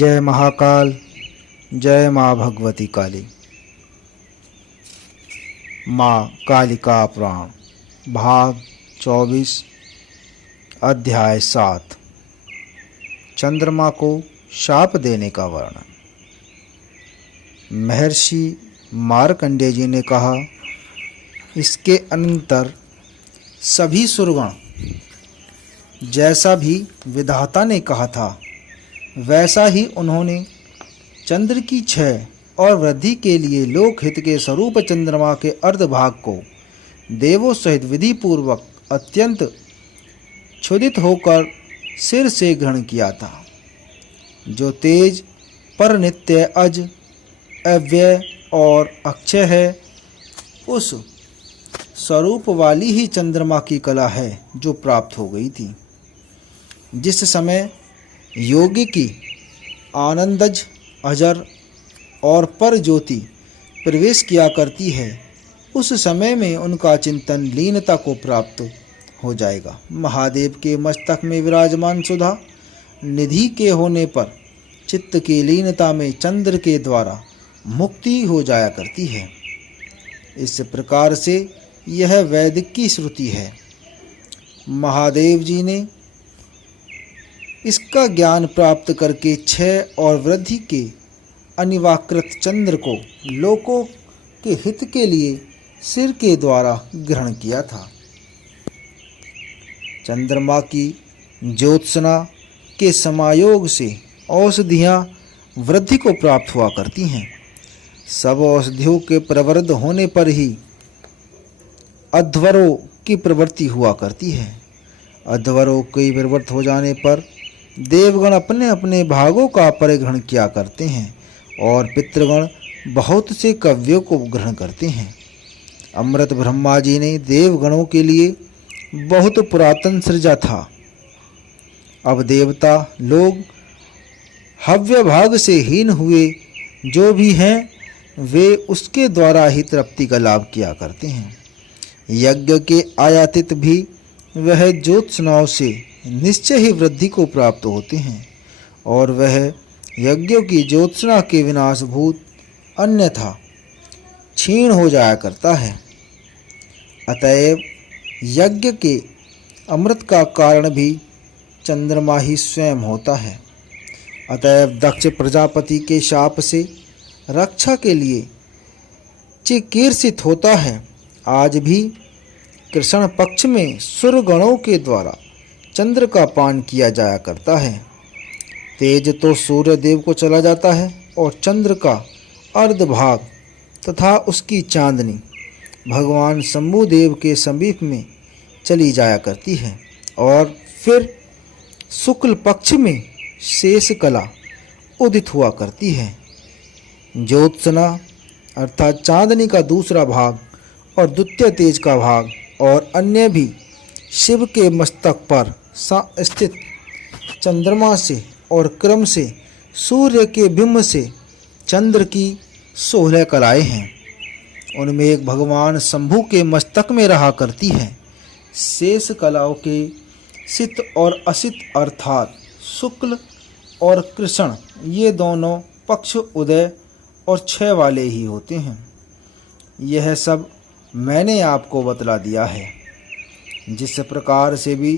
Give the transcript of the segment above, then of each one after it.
जय महाकाल, जय माँ भगवती काली। माँ कालिका पुराण भाग 24 अध्याय 7 चंद्रमा को शाप देने का वर्णन। महर्षि मार्कंडेय जी ने कहा, इसके अनंतर सभी सुरगण जैसा भी विधाता ने कहा था वैसा ही उन्होंने चंद्र की क्षय और वृद्धि के लिए लोकहित के स्वरूप चंद्रमा के अर्धभाग को देवों सहित विधि पूर्वक अत्यंत क्षुधित होकर सिर से ग्रहण किया था। जो तेज पर नित्य अज अव्यय और अक्षय है, उस स्वरूप वाली ही चंद्रमा की कला है जो प्राप्त हो गई थी। जिस समय योगी की आनंदज अजर और पर ज्योति प्रवेश किया करती है, उस समय में उनका चिंतन लीनता को प्राप्त हो जाएगा। महादेव के मस्तक में विराजमान सुधा निधि के होने पर चित्त की लीनता में चंद्र के द्वारा मुक्ति हो जाया करती है। इस प्रकार से यह वैदिक की श्रुति है। महादेव जी ने इसका ज्ञान प्राप्त करके क्षय और वृद्धि के अनिवाकृत चंद्र को लोकों के हित के लिए सिर के द्वारा ग्रहण किया था। चंद्रमा की ज्योत्सना के समायोग से औषधियाँ वृद्धि को प्राप्त हुआ करती हैं। सब औषधियों के प्रवृद्ध होने पर ही अध्वरों की प्रवृत्ति हुआ करती है। अध्वरों की प्रवृत्त हो जाने पर देवगण अपने अपने भागों का परिग्रहण किया करते हैं और पितृगण बहुत से कव्यों को ग्रहण करते हैं। अमृत ब्रह्मा जी ने देवगणों के लिए बहुत पुरातन सृजा था। अब देवता लोग हव्य भाग से हीन हुए जो भी हैं, वे उसके द्वारा ही तृप्ति का लाभ किया करते हैं। यज्ञ के आयातित भी वह ज्योत्सनाओं से निश्चय ही वृद्धि को प्राप्त होते हैं और वह यज्ञों की ज्योत्सना के विनाशभूत अन्यथा क्षीण हो जाया करता है। अतएव यज्ञ के अमृत का कारण भी चंद्रमा ही स्वयं होता है। अतएव दक्ष प्रजापति के शाप से रक्षा के लिए चिकीर्षित होता है। आज भी कृष्ण पक्ष में सुरगणों के द्वारा चंद्र का पान किया जाया करता है। तेज तो सूर्य देव को चला जाता है और चंद्र का अर्धभाग तथा उसकी चांदनी भगवान शंभु देव के समीप में चली जाया करती है और फिर शुक्ल पक्ष में शेष कला उदित हुआ करती है। ज्योत्सना अर्थात चांदनी का दूसरा भाग और द्वितीय तेज का भाग और अन्य भी शिव के मस्तक पर स्थित चंद्रमा से और क्रम से सूर्य के बिंब से चंद्र की 16 कलाएं हैं। उनमें एक भगवान शंभु के मस्तक में रहा करती है। शेष कलाओं के सित और असित अर्थात शुक्ल और कृष्ण, ये दोनों पक्ष उदय और क्षय वाले ही होते हैं। यह सब मैंने आपको बतला दिया है। जिस प्रकार से भी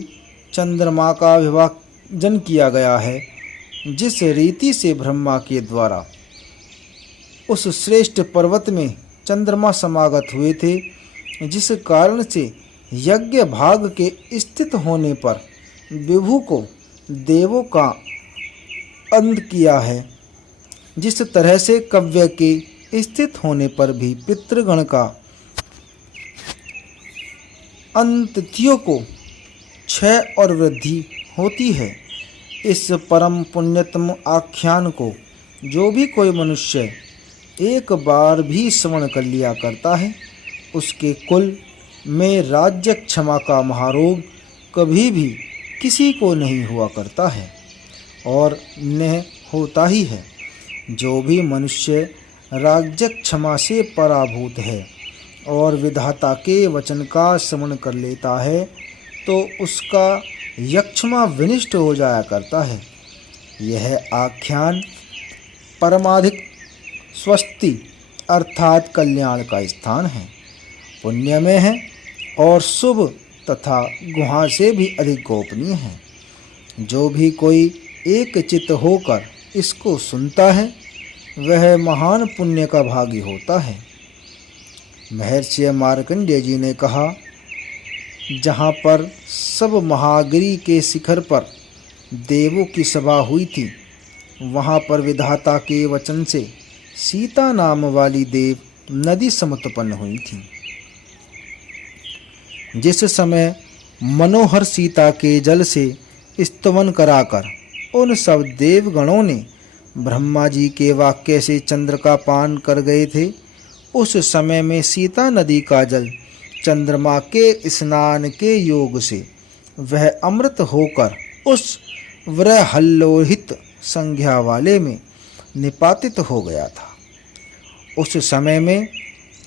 चंद्रमा का विभाजन किया गया है, जिस रीति से ब्रह्मा के द्वारा उस श्रेष्ठ पर्वत में चंद्रमा समागत हुए थे, जिस कारण से यज्ञ भाग के स्थित होने पर विभु को देवों का अंत किया है, जिस तरह से कव्य के स्थित होने पर भी पितृगण का अंततियों को क्षय और वृद्धि होती है। इस परम पुण्यतम आख्यान को जो भी कोई मनुष्य एक बार भी श्रवण कर लिया करता है, उसके कुल में राज्य क्षमा का महारोग कभी भी किसी को नहीं हुआ करता है और न होता ही है। जो भी मनुष्य राज्य क्षमा से पराभूत है और विधाता के वचन का श्रवण कर लेता है, तो उसका यक्षमा विनिष्ट हो जाया करता है। यह आख्यान परमाधिक स्वस्ति अर्थात कल्याण का स्थान है, पुण्यमय है और शुभ तथा गुहा से भी अधिक गोपनीय है। जो भी कोई एक चित्त होकर इसको सुनता है वह महान पुण्य का भागी होता है। महर्षि मार्कंडेय जी ने कहा, जहाँ पर सब महागिरी के शिखर पर देवों की सभा हुई थी, वहाँ पर विधाता के वचन से सीता नाम वाली देव नदी समुत्पन्न हुई थी। जिस समय मनोहर सीता के जल से स्तवन कराकर उन सब देवगणों ने ब्रह्मा जी के वाक्य से चंद्र का पान कर गए थे, उस समय में सीता नदी का जल चंद्रमा के स्नान के योग से वह अमृत होकर उस व्रहल्लोहित संज्ञा वाले में निपातित हो गया था। उस समय में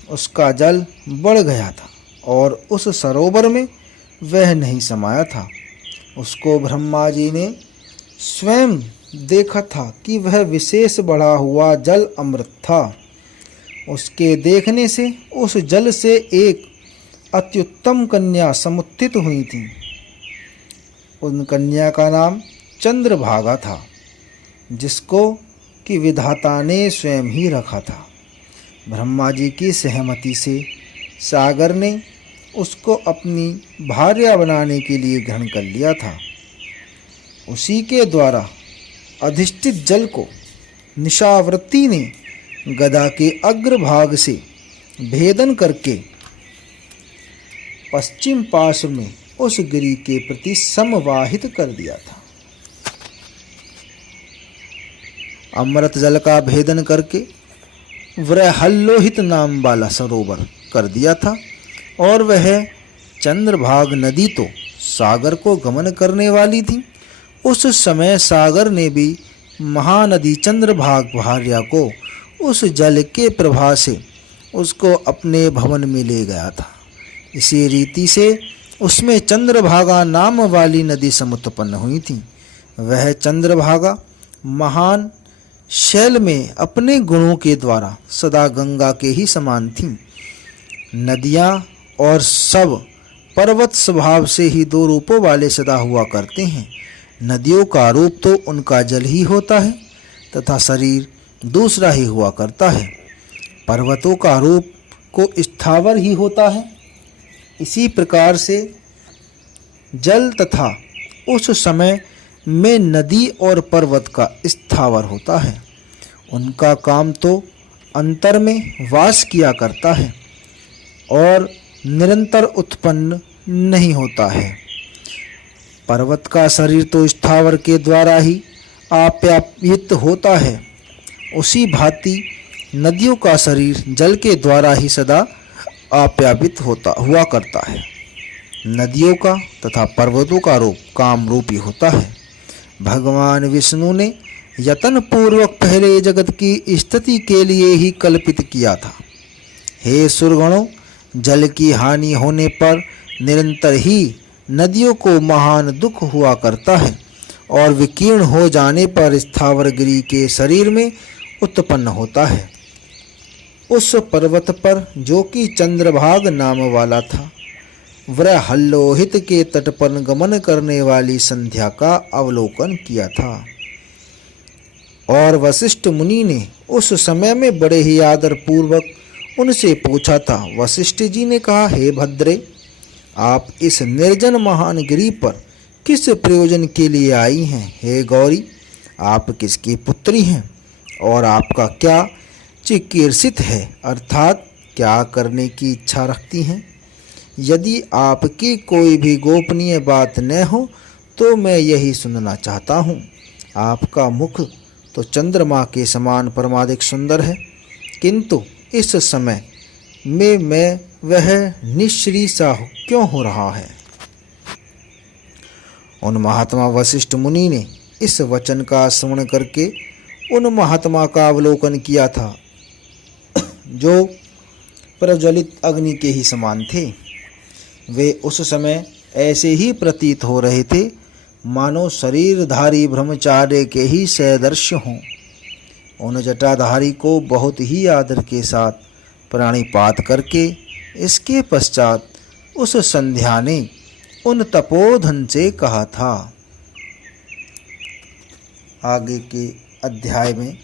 उसका जल बढ़ गया था और उस सरोवर में वह नहीं समाया था। उसको ब्रह्मा जी ने स्वयं देखा था कि वह विशेष बढ़ा हुआ जल अमृत था। उसके देखने से उस जल से एक अत्युत्तम कन्या समुत्थित हुई थी। उन कन्या का नाम चंद्रभागा था, जिसको कि विधाता ने स्वयं ही रखा था। ब्रह्मा जी की सहमति से सागर ने उसको अपनी भार्या बनाने के लिए ग्रहण कर लिया था। उसी के द्वारा अधिष्ठित जल को निशावृत्ति ने गदा के अग्रभाग से भेदन करके पश्चिम पार्श्व में उस गिरि के प्रति समवाहित कर दिया था। अमृत जल का भेदन करके व्रहल्लोहित नाम वाला सरोवर कर दिया था और वह चंद्रभाग नदी तो सागर को गमन करने वाली थी। उस समय सागर ने भी महानदी चंद्रभाग भार्या को उस जल के प्रवाह से उसको अपने भवन में ले गया था। इसी रीति से उसमें चंद्रभागा नाम वाली नदी समुत्पन्न हुई थी। वह चंद्रभागा महान शैल में अपने गुणों के द्वारा सदा गंगा के ही समान थी। नदियाँ और सब पर्वत स्वभाव से ही दो रूपों वाले सदा हुआ करते हैं। नदियों का रूप तो उनका जल ही होता है तथा शरीर दूसरा ही हुआ करता है। पर्वतों का रूप को स्थावर ही होता है। इसी प्रकार से जल तथा उस समय में नदी और पर्वत का स्थावर होता है। उनका काम तो अंतर में वास किया करता है और निरंतर उत्पन्न नहीं होता है। पर्वत का शरीर तो स्थावर के द्वारा ही आप्यायित होता है। उसी भांति नदियों का शरीर जल के द्वारा ही सदा आप्यायित हुआ करता है। नदियों का तथा पर्वतों का रूप काम रूपी होता है। भगवान विष्णु ने यत्न पूर्वक पहले जगत की स्थिति के लिए ही कल्पित किया था। हे सुरगणों, जल की हानि होने पर निरंतर ही नदियों को महान दुख हुआ करता है और विकीर्ण हो जाने पर स्थावर गिरि के शरीर में उत्पन्न होता है। उस पर्वत पर जो कि चंद्रभाग नाम वाला था, व्रहल्लोहित के तट पर गमन करने वाली संध्या का अवलोकन किया था और वशिष्ठ मुनि ने उस समय में बड़े ही आदर पूर्वक उनसे पूछा था। वशिष्ठ जी ने कहा, हे भद्रे, आप इस निर्जन महान गिरि पर किस प्रयोजन के लिए आई हैं? हे गौरी, आप किसकी पुत्री हैं और आपका क्या चिकीर्षित है, अर्थात क्या करने की इच्छा रखती हैं? यदि आपकी कोई भी गोपनीय बात न हो तो मैं यही सुनना चाहता हूँ। आपका मुख तो चंद्रमा के समान परमाधिक सुंदर है, किंतु इस समय में मैं वह निश्री सा क्यों हो रहा है? उन महात्मा वशिष्ठ मुनि ने इस वचन का श्रवण करके उन महात्मा का अवलोकन किया था जो प्रज्वलित अग्नि के ही समान थे। वे उस समय ऐसे ही प्रतीत हो रहे थे मानो शरीरधारी ब्रह्मचार्य के ही सदृश्य हों। उन जटाधारी को बहुत ही आदर के साथ प्राणिपात करके इसके पश्चात उस संध्या ने उन तपोधन से कहा था। आगे के अध्याय में